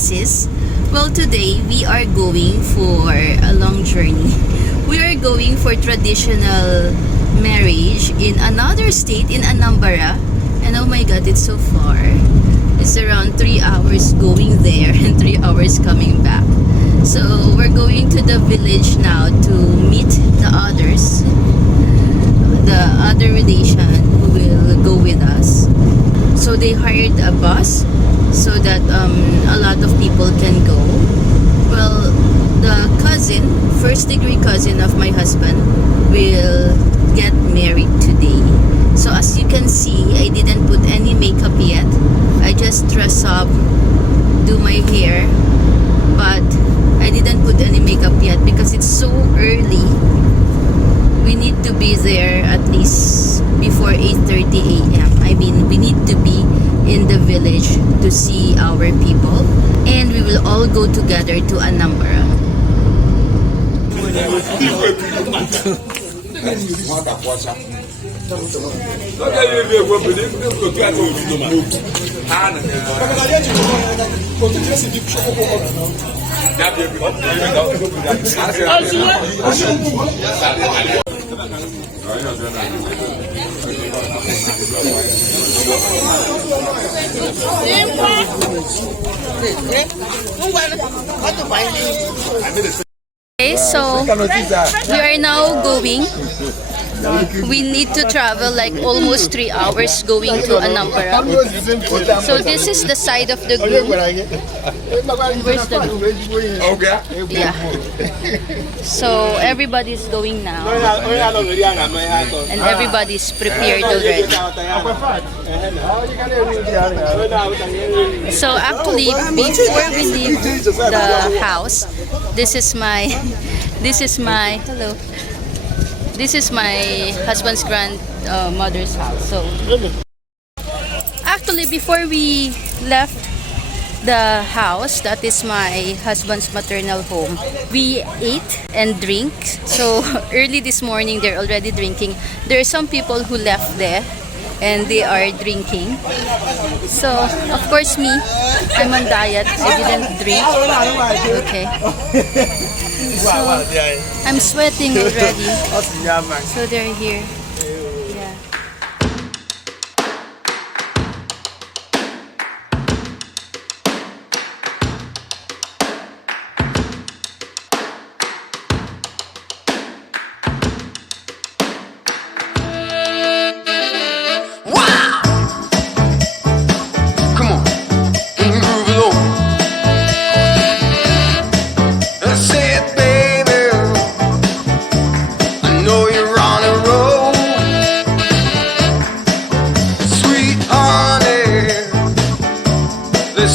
Naciz. Well, today we are going for a long journey. We are going for traditional marriage in another state, in Anambra. And oh my god, it's so far. It's around 3 hours going there and 3 hours coming back. So we're going to the village now to meet the others, the other relation who will go with us. So they hired a bus so that a lot of people can go. Well, the cousin, first degree cousin of my husband, will get married today. So as you can see, I didn't put any makeup yet. I just dress up, do my hair, but I didn't put any makeup yet because it's so early. We need to be there at least before 8:30 a.m. I mean, we need to be in the village to see our people, and we will all go together to Anambra. Okay, so we are now going. We need to travel like almost 3 hours going to Anambra. So this is the side of the groom. Where's the groom? Okay. Yeah. So everybody's going now. And everybody's prepared already. So actually, before we leave the house, this is my hello. This is my husband's grandmother's house. So actually, before we left the house, that is my husband's maternal home, we ate and drink. So early this morning, they're already drinking. There are some people who left there and they are drinking. So of course me, I'm on diet. I didn't drink. Okay. So I'm sweating already. So they're here. Yeah.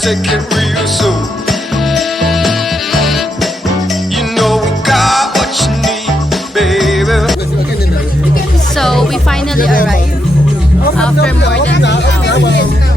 Take it real soon. You know we got what you need, baby. So we finally arrived after more than 3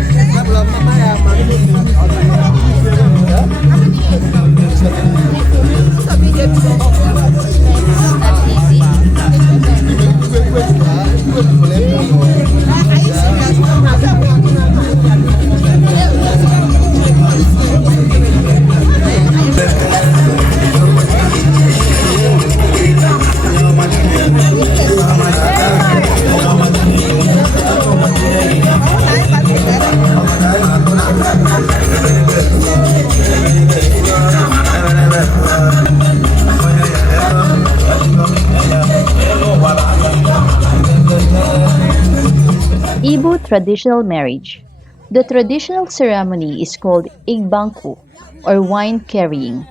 Igbo traditional marriage. The traditional ceremony is called Igbanku, or wine carrying,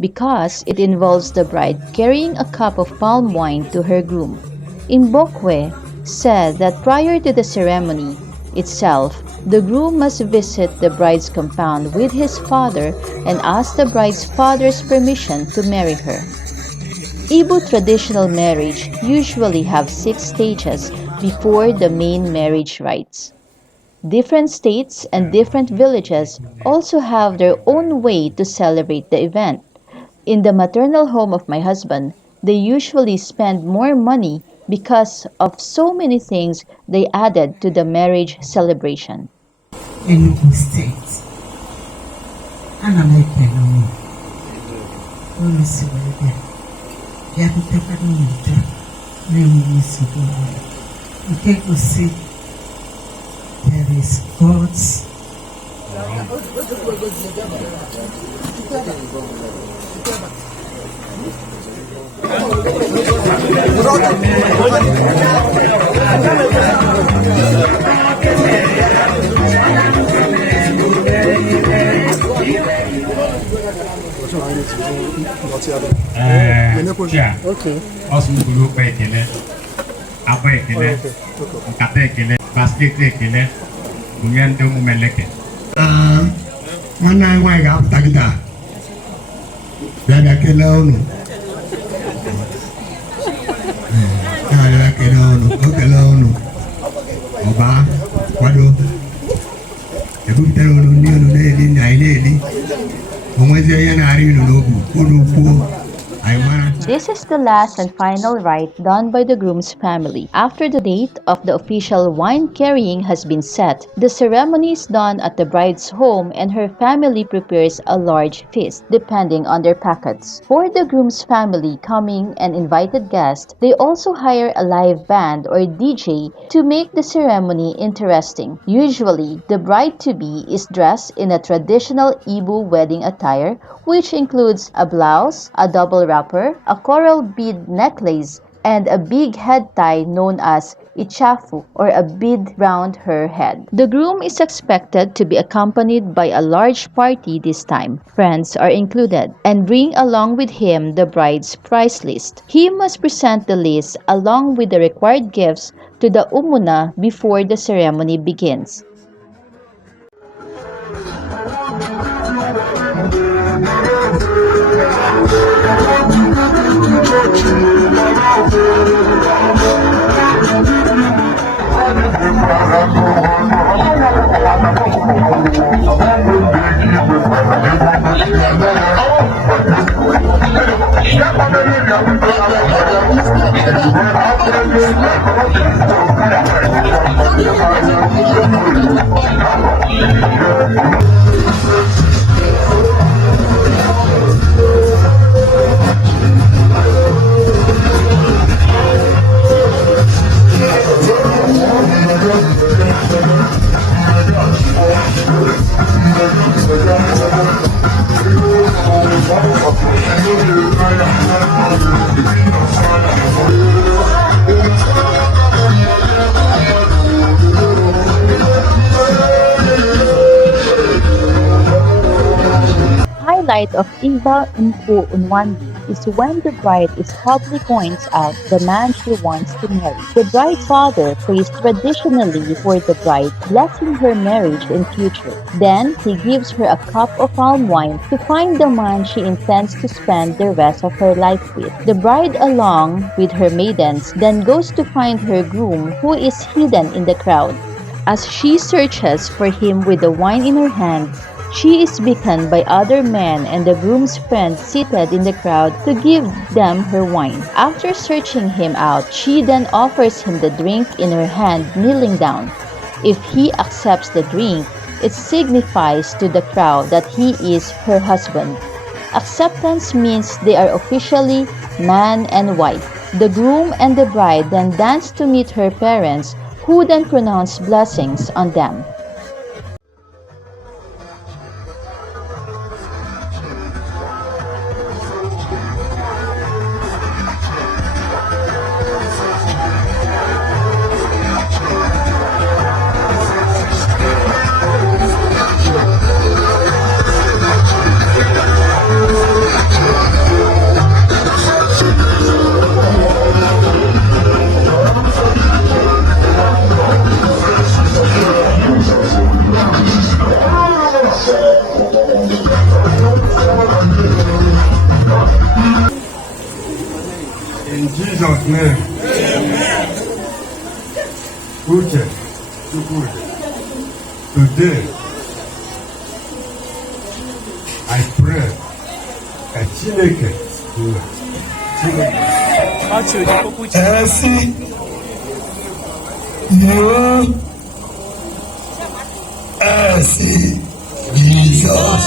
because it involves the bride carrying a cup of palm wine to her groom. Mbokwe said that prior to the ceremony itself, the groom must visit the bride's compound with his father and ask the bride's father's permission to marry her. Igbo traditional marriage usually have 6 stages before the main marriage rites. Different states and different villages also have their own way to celebrate the event. In the maternal home of my husband, they usually spend more money because of so many things they added to the marriage celebration. Enugu State. ana m ekele unu si wee bịa bịarutekwa n'udo na-enweghị nsogbu ọbụla nke gosi there is God's Okay. Also, guru pa ekele, apa ekele, kata ekele, basket ekele, bunyan tu mumeleke. Mana yang gak apa kita? Ada kelonu. Ada kelonu. Oba, waduh. Ibu kita ni ni. Mungkin yang hari kudu. This is the last and final rite done by the groom's family. After the date of the official wine carrying has been set, the ceremony is done at the bride's home and her family prepares a large feast, depending on their packets. For the groom's family coming and invited guests, they also hire a live band or DJ to make the ceremony interesting. Usually, the bride-to-be is dressed in a traditional Igbo wedding attire, which includes a blouse, a double wrapper, a coral bead necklace, and a big head tie known as ichafu, or a bead round her head. The groom is expected to be accompanied by a large party this time. Friends are included, and bring along with him the bride's price list. He must present the list along with the required gifts to the umuna before the ceremony begins. Highlight of Igbanku is when the bride is publicly points out the man she wants to marry. The bride's father prays traditionally for the bride, blessing her marriage in future. Then he gives her a cup of palm wine to find the man she intends to spend the rest of her life with. The bride, along with her maidens, then goes to find her groom, who is hidden in the crowd. As she searches for him with the wine in her hand, she is beaten by other men and the groom's friends seated in the crowd to give them her wine. After searching him out, she then offers him the drink in her hand, kneeling down. If he accepts the drink, it signifies to the crowd that he is her husband. Acceptance means they are officially man and wife. The groom and the bride then dance to meet her parents, who then pronounce blessings on them. In Jesus' name. Uche, today, I pray that Chineke Jesus.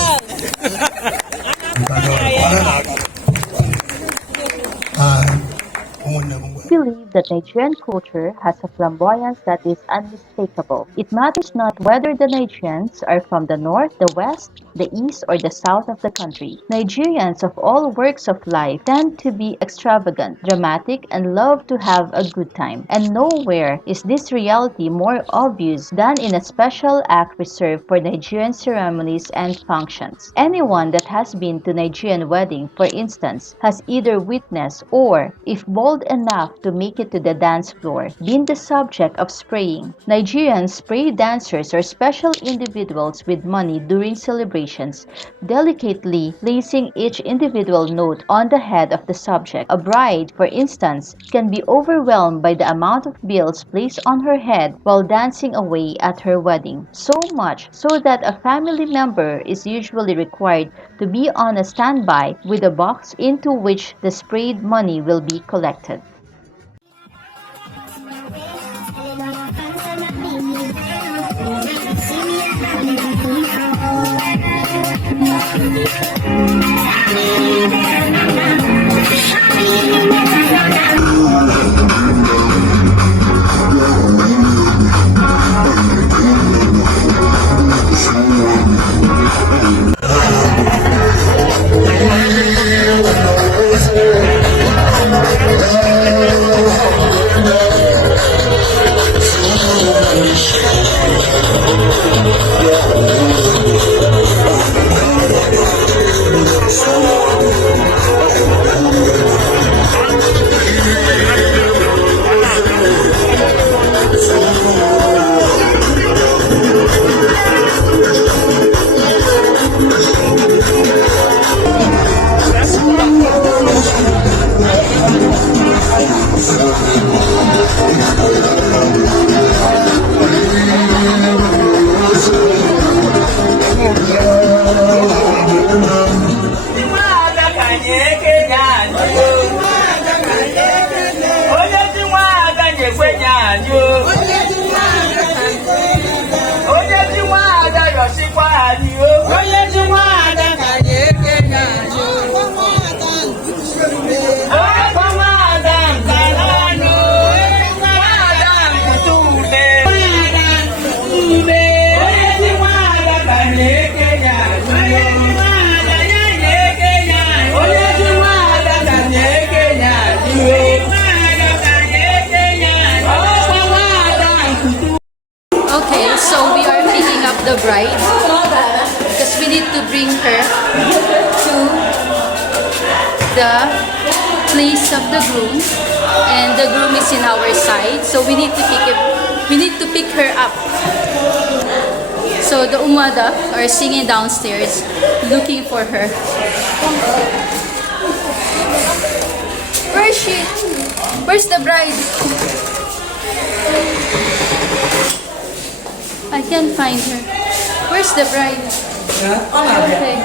that Nigerian culture has a flamboyance that is unmistakable. It matters not whether the Nigerians are from the north, the west, the east, or the south of the country. Nigerians of all walks of life tend to be extravagant, dramatic, and love to have a good time. And nowhere is this reality more obvious than in a special act reserved for Nigerian ceremonies and functions. Anyone that has been to Nigerian wedding, for instance, has either witnessed or, if bold enough to make it to the dance floor, been the subject of spraying. Nigerian spray dancers are special individuals with money during celebrations, delicately placing each individual note on the head of the subject. A bride, for instance, can be overwhelmed by the amount of bills placed on her head while dancing away at her wedding. So much so that a family member is usually required to be on a standby with a box into which the sprayed money will be collected. The bride, because we need to bring her to the place of the groom, and the groom is in our side, so we need to pick her up. So the umada are singing downstairs looking for her. Where is she? Where's the bride? I can't find her. Where's the bride? Okay.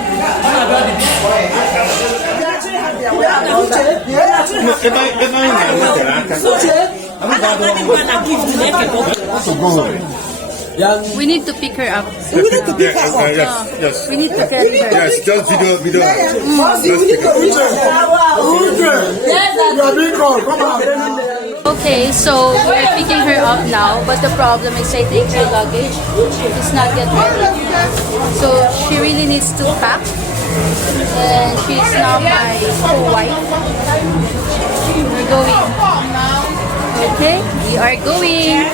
We need to pick her up. We need to pick her up. Yes. We need to get her. Yes, just video. Okay, so we're picking her up now, but the problem is I think her luggage is not yet ready. So she really needs to pack, and she's now my co-wife. We're going. Okay, we are going.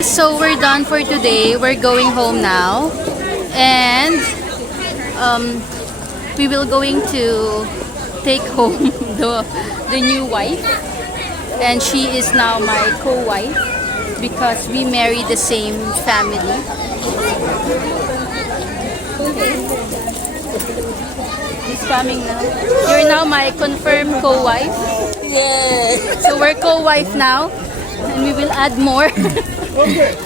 So we're done for today. We're going home now, and we will going to take home the new wife. and she is now my co-wife because we marry the same family. He's coming now. You're now my confirmed co-wife. Yeah. So we're co-wife now, and we will add more. Okay.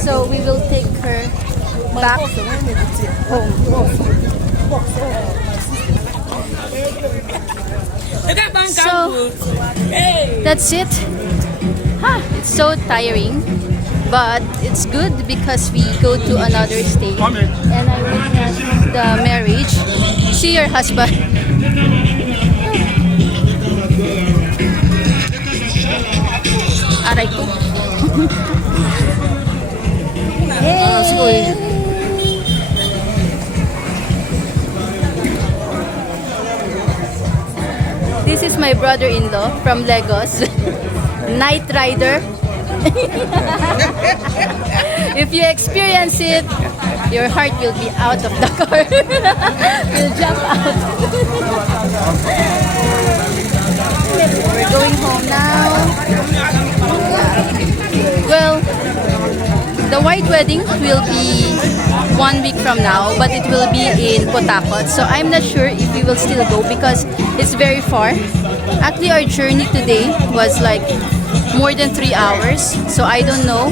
So we will take her back home. So that's it. It's so tiring, but it's good because we go to another state and I witnessed the marriage. See your husband. Aray ko. This is my brother-in-law from Lagos. Night rider. If you experience it, your heart will be out of the car. You'll jump out. We're going home now. Well, the white wedding will be 1 week from now, but it will be in Potakot. So I'm not sure if we will still go because it's very far. Actually, our journey today was like more than 3 hours. So I don't know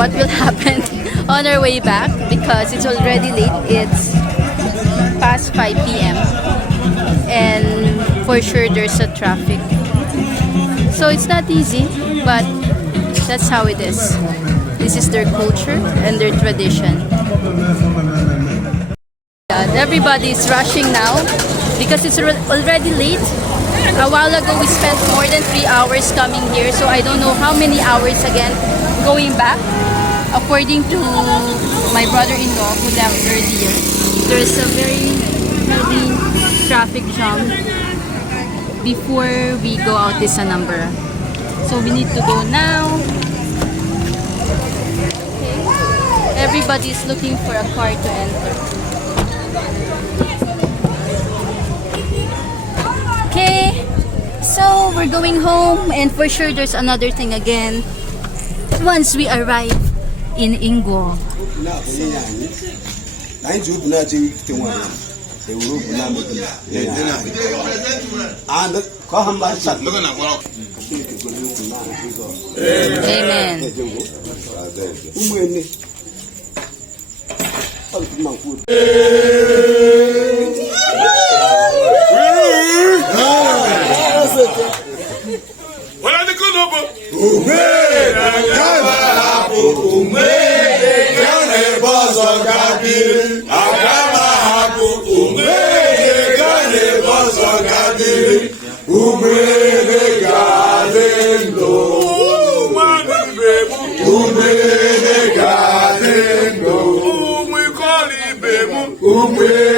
what will happen on our way back because it's already late. It's past 5 p.m. and for sure there's a traffic. So it's not easy, but that's how it is. This is their culture and their tradition. Everybody is rushing now because it's already late. A while ago we spent more than 3 hours coming here, so I don't know how many hours again going back. According to my brother-in-law who left earlier, there's a very heavy traffic jam before we go out this Anambra. So we need to go now. Okay. Everybody's looking for a car to enter. Okay, so we're going home and for sure there's another thing again once we arrive in Ingwo. Amen. Umwe